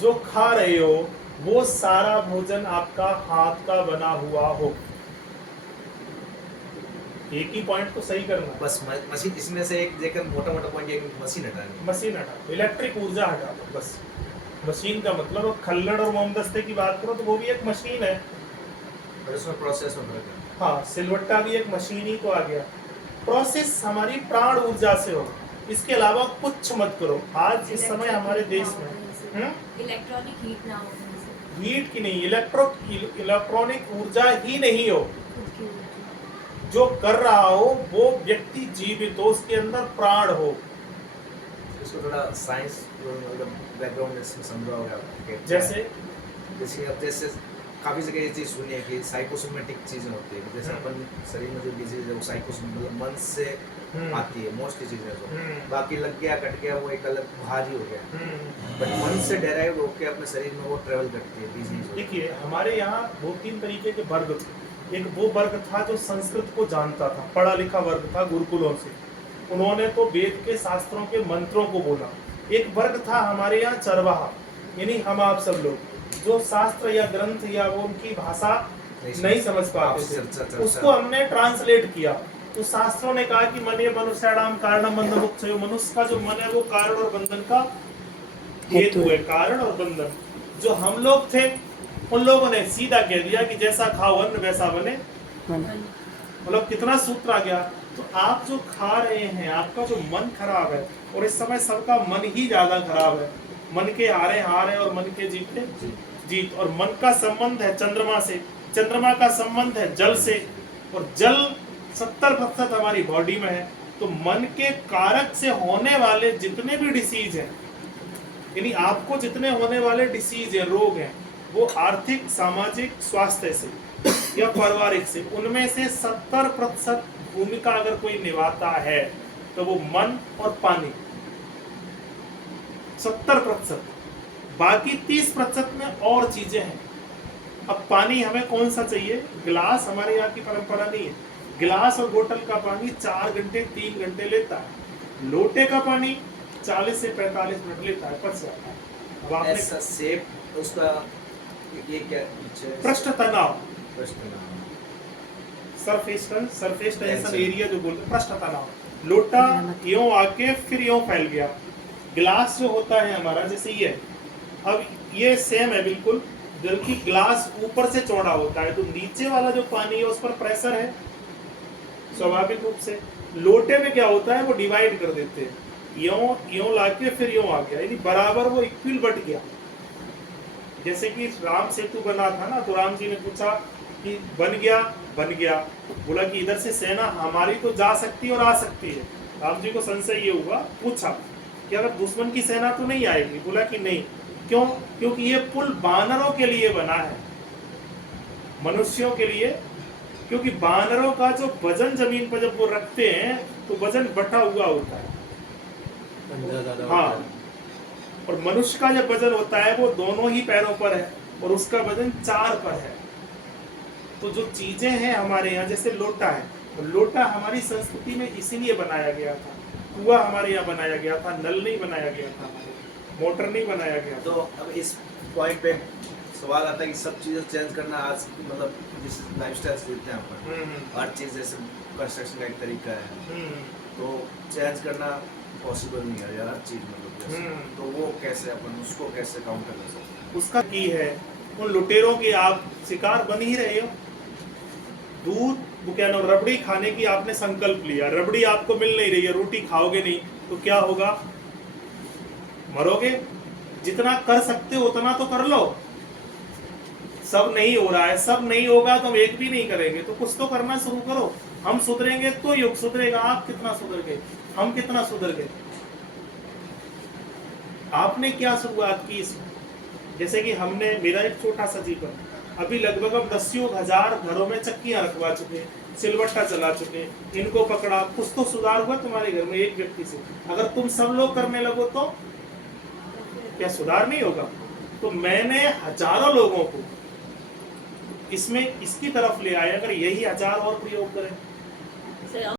जो खा रहे हो वो सारा भोजन आपका हाथ का बना हुआ हो। एक ही पॉइंट तो सही करना है। बस मशीन इसमें से एक देखकर मोटा मोटा पॉइंट एक मशीन हटानी है। मशीन हटा दो, इलेक्ट्रिक ऊर्जा हटा दो बस। मशीन का मतलब खल्लड़ और मोमदस्ते की बात करो तो वो भी एक मशीन है। और इसमें प्रोसेस होना है। हाँ, सिलवट्टा भी एक मशीन ही तो आ गया। प्रोसेस हमारी प्राण ऊर्जा से हो, इसके अलावा कुछ मत करो। आज इस समय हमारे देश में इलेक्ट्रॉनिक हीट ना हो, हीट की नहीं, इलेक्ट्रॉनिक ऊर्जा ही नहीं हो। खुद की ऊर्जा। जो कर रहा हो वो व्यक्ति जीवित हो, उसके अंदर प्राण हो। इसको थोड़ा साइंस मतलब बैकग्राउंड इसमें समझा होगा कि जैसे जैसे काफी जगह ये चीज सुनी है कि साइकोसोमेटिक चीजें होती है, जैसे अपन शरीर में जो डिजीज है वो मतलब मन से आती है मोस्टली चीजें। तो बाकी लग गया कट गया वो एक अलग भारी हो गया, बट मन से डेराइव होकर अपने शरीर में वो ट्रेवल करती है डिजीज। देखिए हमारे यहाँ 2-3 तरीके के वर्ग थे। एक वो वर्ग था जो संस्कृत को जानता था, पढ़ा लिखा वर्ग था गुरुकुलों से, उन्होंने तो वेद के शास्त्रों के मंत्रों को बोला। एक वर्ग था हमारे यहाँ चरवाहा, यानी हम आप सब लोग जो शास्त्र या ग्रंथ या वो उनकी भाषा नहीं समझ पाते थे, उसको हमने ट्रांसलेट किया। तो शास्त्रों ने कहा कि मने मनुष्याणाम कारणम बंधन मुक्तयो, मनुष्य का जो मन है वो कारण और बंधन का हेतु है, कारण और बंधन। जो हम लोग थे उन लोगों ने सीधा कह दिया कि जैसा खाओ अन्न वैसा बने। मतलब कितना सूत्र आ गया। तो आप जो खा रहे हैं, आपका जो मन खराब है, और इस समय सबका मन ही ज्यादा खराब है। मन के हारे हार है और मन के जीते जीत। और मन का संबंध है चंद्रमा से, चंद्रमा का संबंध है जल से, और जल 70% हमारी बॉडी में है। तो मन के कारक से होने वाले जितने भी डिसीज हैं, यानी आपको जितने होने वाले डिसीज हैं, रोग हैं, वो आर्थिक सामाजिक स्वास्थ्य से या पारिवारिक से, उनमें से 70% भूमिका अगर कोई निभाता है तो वो मन और पानी। 70%, बाकी 30% में और चीजें हैं। अब पानी हमें कौन सा चाहिए? गिलास हमारे यहाँ की परंपरा नहीं है। गिलास और बोतल का पानी 4 घंटे 3 घंटे लेता है, लोटे का पानी 40 से 45 मिनट लेता है, पच जाता है। अब आपने ऐसा शेप उसका ये क्या पृष्ठ तनाव, प्रश्न सरफेस टेंशन एरिया जो बोलते हैं, पृष्ठ तनाव। लोटा यूं आके फिर यूं फैल गया। गिलास जो होता है हमारा जैसे ये, अब ये सेम है बिल्कुल, जबकि ग्लास ऊपर से चौड़ा होता है, तो नीचे वाला जो पानी है उस पर प्रेशर है स्वाभाविक रूप से। लोटे में क्या होता है, वो डिवाइड कर देते हैं, यूं यूं लाके फिर यूं आ गया, यानी बराबर वो इक्वल बट गया। जैसे कि राम सेतु बना था ना, तो राम जी ने पूछा कि बन गया, बोला कि इधर से सेना हमारी तो जा सकती है और आ सकती है। राम जी को संशय ये हुआ, पूछा कि अगर दुश्मन की सेना तो नहीं आएगी? बोला कि नहीं। क्यों? क्योंकि ये पुल बानरों के लिए बना है, मनुष्यों के लिए। क्योंकि बानरों का जो वजन जमीन पर जब वो रखते हैं तो वजन बटा हुआ होता है, हाँ, और मनुष्य का जब वजन होता है वो दोनों ही पैरों पर है, और उसका वजन 4 पर है। तो जो चीजें हैं हमारे यहाँ, जैसे लोटा है, लोटा हमारी संस्कृति में इसीलिए बनाया गया था। कुआं हमारे यहाँ बनाया गया था, नल नहीं बनाया गया था, मोटर नहीं बनाया गया। तो अब इस पॉइंट पे सवाल आता है कि सब चीज़ें चेंज करना आज मतलब जिस लाइफस्टाइल से जीते हैं अपन, हर चीज़ जैसे कंस्ट्रक्शन का एक तरीका है, तो चेंज करना पॉसिबल नहीं है यार, हर चीज़ मतलब तो वो कैसे अपन उसको कैसे काउंटर कर सकते हैं? उसका की है, उन लुटेरों के आप शिकार बन ही रहे हो। दूध वो क्या नाम, रबड़ी खाने की आपने संकल्प लिया, रबड़ी आपको मिल नहीं रही है, रोटी खाओगे नहीं तो क्या होगा? मरोगे। जितना कर सकते हो उतना तो कर लो। सब नहीं हो रहा है, सब नहीं होगा तो हम एक भी नहीं करेंगे, तो कुछ तो करना शुरू करो। हम सुधरेंगे तो युग सुधरेगा। आप कितना सुधर गए, हम कितना सुधर गए? आपने क्या शुरुआत की इसमें? जैसे कि हमने, मेरा एक छोटा सा जीवन, अभी लगभग हम 10,000 घरों में चक्कियां रखवा चुके, सिलवट्टा चला चुके, इनको पकड़ा। कुछ तो सुधार हुआ तुम्हारे घर में एक व्यक्ति से। अगर तुम सब लोग करने लगो तो क्या सुधार नहीं होगा? तो मैंने हजारों लोगों को इसमें इसकी तरफ ले आया। अगर यही 1000 और प्रयोग करें